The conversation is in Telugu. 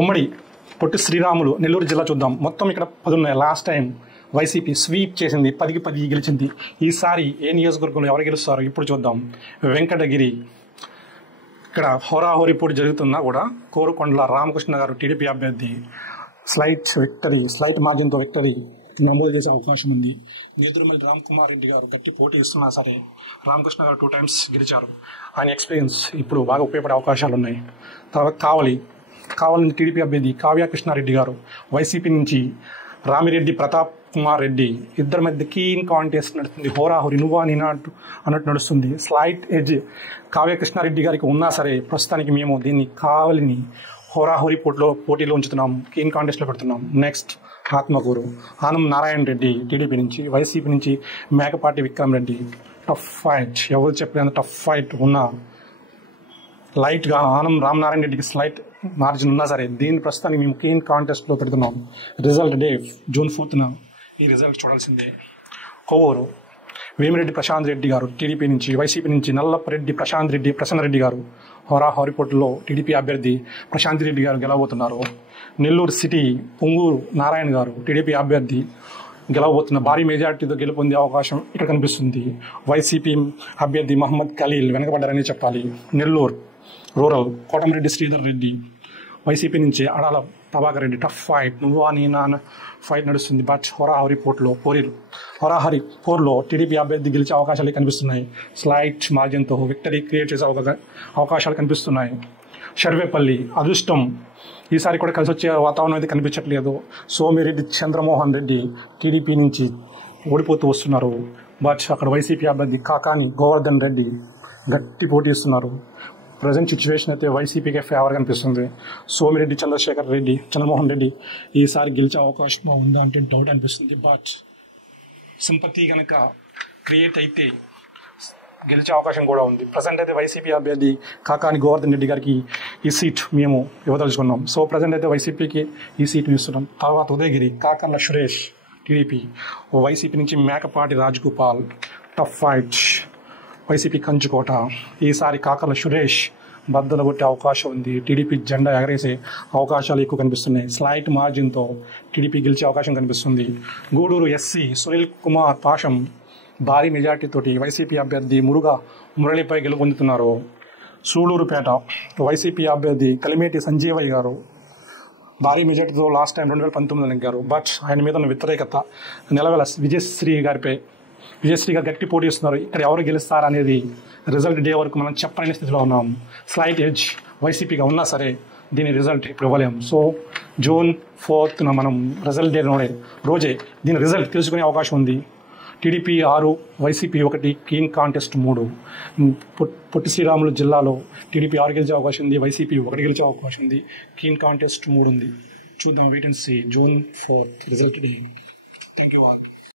ఉమ్మడి పొట్టి శ్రీరాములు నెల్లూరు జిల్లా చూద్దాం. మొత్తం ఇక్కడ 10 ఉన్నాయి. లాస్ట్ టైం వైసీపీ స్వీప్ చేసింది, 10కి 10 గెలిచింది. ఈసారి ఏ నియోజకవర్గంలో ఎవరు గెలుస్తారో ఇప్పుడు చూద్దాం. వెంకటగిరి ఇక్కడ హోరాహోరీ పోటీ జరుగుతున్నా కూడా కోరుకొండల రామకృష్ణ గారు టీడీపీ అభ్యర్థి స్లైట్ మార్జిన్తో విక్టరీ నమోదు చేసే అవకాశం ఉంది. నేదురుమల్లి రామ్ కుమార్ రెడ్డి గారు గట్టి పోటీ ఇస్తున్నా సరే రామకృష్ణ గారు 2 times గెలిచారు. ఆయన ఎక్స్పీరియన్స్ ఇప్పుడు బాగా ఉపయోగపడే అవకాశాలు ఉన్నాయి. తర్వాత కావలి నుంచి టీడీపీ అభ్యర్థి కావ్య కృష్ణారెడ్డి గారు, వైసీపీ నుంచి రామిరెడ్డి ప్రతాప్ కుమార్ రెడ్డి, ఇద్దరి మధ్య కీన్ కాంటెస్ట్ నడుస్తుంది. హోరాహోరీ నువ్వా నేనా అన్నట్టు నడుస్తుంది. స్లైట్ ఎడ్జ్ కావ్య కృష్ణారెడ్డి గారికి ఉన్నా సరే ప్రస్తుతానికి మేము దీన్ని కావలిని హోరాహోరీ పోటీలో ఉంచుతున్నాం, కీన్ కాంటెస్ట్లో పెడుతున్నాం. నెక్స్ట్ ఆత్మకూరు ఆనం నారాయణ రెడ్డి టీడీపీ నుంచి, వైసీపీ నుంచి మేకపాటి విక్రమ్ రెడ్డి. టఫ్ ఫైట్, ఎవరు చెప్పినంత టఫ్ ఫైట్ ఉన్నా లైట్గా ఆనం రామనారాయణ రెడ్డికి స్లైట్ మార్జిన్ ఉన్నా సరే దీన్ని ప్రస్తుతానికి మేము కీన్ కాంటెస్ట్లో పెడుతున్నాం. రిజల్ట్ డే June 4th ఈ రిజల్ట్ చూడాల్సిందే. కొవ్వూరు వేమిరెడ్డి ప్రశాంత్ రెడ్డి గారు టీడీపీ నుంచి, వైసీపీ నుంచి నల్లపరెడ్డి ప్రసన్నరెడ్డి గారు హోరాహోరీ పోటీలో టీడీపీ అభ్యర్థి ప్రశాంత్ రెడ్డి గారు గెలవబోతున్నారు. నెల్లూరు సిటీ పొంగూరు నారాయణ గారు టీడీపీ అభ్యర్థి గెలవబోతున్న భారీ మెజార్టీతో గెలుపొందే అవకాశం ఇక్కడ కనిపిస్తుంది. వైసీపీ అభ్యర్థి మహమ్మద్ ఖలీల్ వెనకబడ్డారని చెప్పాలి. నెల్లూరు రూరల్ కోటమిరెడ్డి శ్రీధర్ రెడ్డి, వైసీపీ నుంచి అడాల ప్రభాకర్ రెడ్డి. టఫ్ ఫైట్, నువ్వా నేనా ఫైట్ నడుస్తుంది. బట్ హోరాహోరీ పోర్లో టీడీపీ అభ్యర్థి గెలిచే అవకాశాలు కనిపిస్తున్నాయి. స్లైట్ మార్జిన్తో విక్టరీ క్రియేట్ చేసే అవకాశాలు కనిపిస్తున్నాయి. షర్వేపల్లి అదృష్టం ఈసారి కూడా కలిసి వచ్చే వాతావరణం అయితే కనిపించట్లేదు. సోమిరెడ్డి చంద్రమోహన్ రెడ్డి టీడీపీ నుంచి ఓడిపోతూ వస్తున్నారు. బట్ అక్కడ వైసీపీ అభ్యర్థి కాకాని గోవర్ధన్ రెడ్డి గట్టి పోటీ ఇస్తున్నారు. ప్రజెంట్ సిచ్యువేషన్ అయితే వైసీపీకే ఫేవర్ కనిపిస్తుంది. సోమిరెడ్డి చంద్రమోహన్ రెడ్డి ఈసారి గెలిచే అవకాశం ఉందా అంటే డౌట్ అనిపిస్తుంది. బట్ సింపతి కనుక క్రియేట్ అయితే గెలిచే అవకాశం కూడా ఉంది. ప్రజెంట్ అయితే వైసీపీ అభ్యర్థి కాకాని గోవర్ధన్ రెడ్డి గారికి ఈ సీట్ మేము ఇవ్వదలుచుకున్నాం. సో ప్రజెంట్ అయితే వైసీపీకి ఈ సీట్ని ఇస్తున్నాం. తర్వాత ఉదయగిరి కాకర్ల సురేష్ టీడీపీ, వైసీపీ నుంచి Mekapati Rajagopal. Tough fight YCP కంచుకోట. ఈసారి కాకర్ల సురేష్ బద్దలు కొట్టే అవకాశం ఉంది. టీడీపీ జెండా ఎగరేసే అవకాశాలు ఎక్కువ కనిపిస్తున్నాయి. స్లైట్ మార్జిన్తో టీడీపీ గెలిచే అవకాశం కనిపిస్తుంది. గూడూరు ఎస్సీ సునీల్ కుమార్ పాషం భారీ మెజార్టీతోటి వైసీపీ అభ్యర్థి మురళిపై గెలుపొందుతున్నారు. సూళూరుపేట వైసీపీ అభ్యర్థి కలిమేటి సంజీవయ్య గారు భారీ మెజార్టీతో లాస్ట్ టైం 2019 నెగ్గారు. బట్ ఆయన మీద ఉన్న వ్యతిరేకత నెలవేల విజయశ్రీ గారు గట్టి పోటీ ఇస్తున్నారు. ఇక్కడ ఎవరు గెలుస్తారు అనేది రిజల్ట్ డే వరకు మనం చెప్పలేని స్థితిలో ఉన్నాం. స్లైట్ ఎడ్జ్ వైసీపీగా ఉన్నా సరే దీని రిజల్ట్ ఇప్పుడు ఇవ్వలేము. సో June 4th మనం రిజల్ట్ డే రోజే దీని రిజల్ట్ తెలుసుకునే అవకాశం ఉంది. TDP 6, YCP 1, keen contest 3. Potti Sriramulu జిల్లాలో టీడీపీ 6 గెలిచే అవకాశం ఉంది, వైసీపీ 1 గెలిచే అవకాశం ఉంది, కీన్ కాంటెస్ట్ 3 ఉంది. చూద్దాం, wait and see. June 4th result day. Thank you all.